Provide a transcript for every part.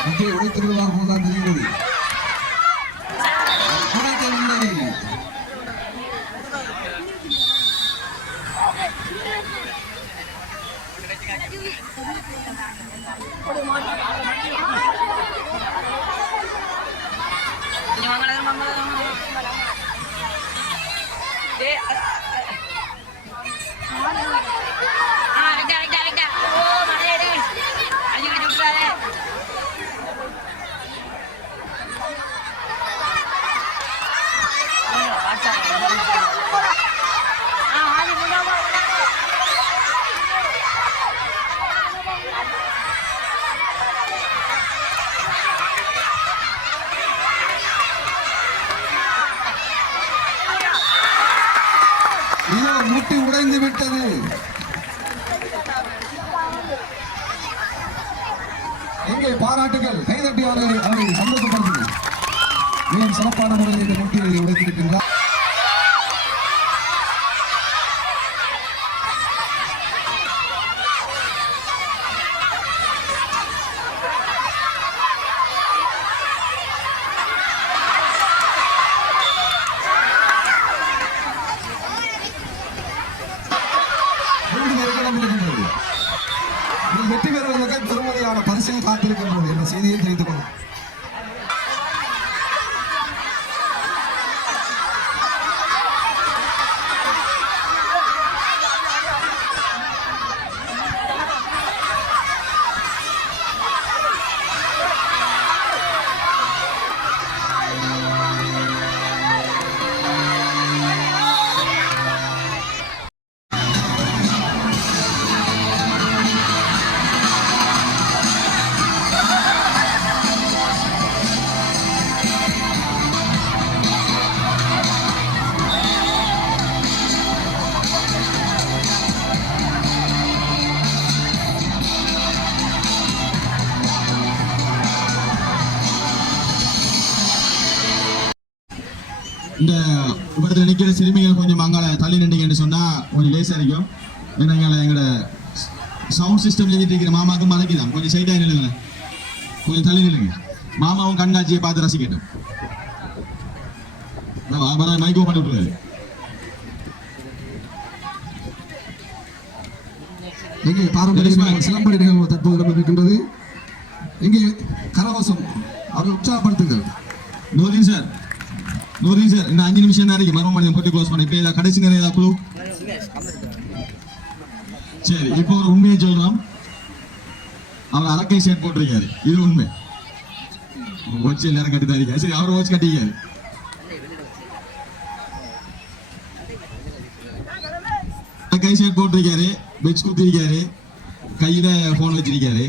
అంటే ఎవరు తిరుగుదాం హోదా తెలియదు คุณมอ முட்டி உடைந்து விட்டது. எங்கே பாராட்டுகள் கைதட்டி அவர்களை அவரை சந்தோஷப்படுத்துங்கள். மிகவும் சிறப்பான முறையில் இந்த முட்டியை உடைத்திருக்கின்றார் பரிசையும் என்ற செய்தியை தெரிந்து கொள்ளும் இந்த இடத்துல நிக்கிற சிறுமிகள் கொஞ்சம் அங்கால தள்ளி நின்றீங்கன்னு சொன்னா கொஞ்சம் லேசா இருக்கும். ஏன்னா எங்களை எங்களோட சவுண்ட் சிஸ்டம் எழுதிட்டு இருக்கிற மாமாவுக்கு மறைக்குதான் கொஞ்சம் சைடா நில்லுங்க. கொஞ்சம் தள்ளி நில்லுங்க. மாமாவும் கண்காட்சியை பார்த்து ரசிக்கட்டும். மைக்கோ பண்ணி விட்டுருக்காரு எங்கே பாரம்பரிய சிலம்படி நிகழ்வு தற்போது இடம்பெற்றிருக்கின்றது. எங்கே கரவசம். அவரை உற்சாகப்படுத்துங்கள். நூரின் சார் நூரின் சார் இன்னும் அஞ்சு நிமிஷம் நேரம் இருக்கு மர்ம மனிதன் போட்டு க்ளோஸ் பண்ணி இப்போ ஏதாவது கடைசி நேரம் ஏதாவது குழு சரி இப்போ ஒரு உண்மையை சொல்றோம் அவர் அரக்கை ஷேட் போட்டிருக்காரு இது உண்மை வச்சு நேரம் கட்டி தான் இருக்காரு சரி அவர் வச்சு கட்டிக்காரு அரக்கை ஷேட் போட்டிருக்காரு பெட்ஸ் குத்திருக்காரு கையில போன் வச்சிருக்காரு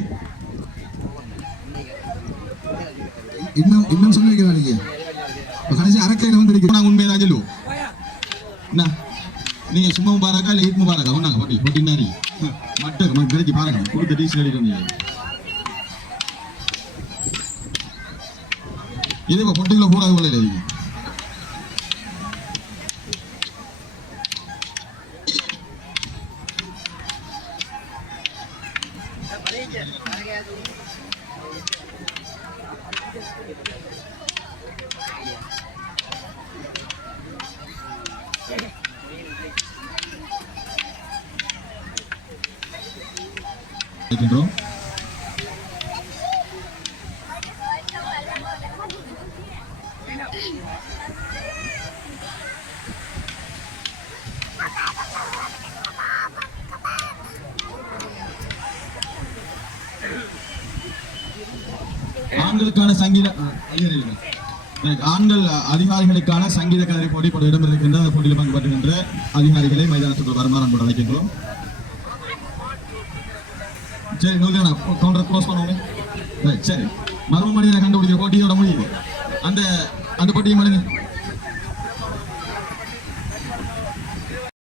இன்னும் இன்னும் சொல்லியிருக்கிறார் நீங்க கடைசி அரக்கையில் வந்திருக்கு நான் உண்மையை தான் சொல்லுவோம் என்ன நீங்கள் சும்மா பாருக்கா இல்ல ஈட் பாருக்கா ஒன்னாங்க பொட்டி பொட்டி நாரி மட்டும் கிடைச்சி பாருங்க கொடுத்த டீசல் அடிக்க வந்தீங்க இது இப்போ போடாது போல இல்லை இருக்கின்றோம் ஆண்களுக்கான சங்கீத ஆண்கள் அதிகாரிகளுக்கான சங்கீத கலை போட்டி இப்போது இடம்பெறுகின்ற அந்த போட்டியில் பங்கு பெறுகின்ற அதிகாரிகளை மைதானத்துக்கு வருமாறு அன்போடு அழைக்கின்றோம். சரி நூலியான கவுண்டர் க்ளோஸ் பண்ணுவோமே சரி. மர்ம மனிதனை கண்டுபிடிக்கிற போட்டியோட முடியுது அந்த அந்த போட்டியை மனிதன்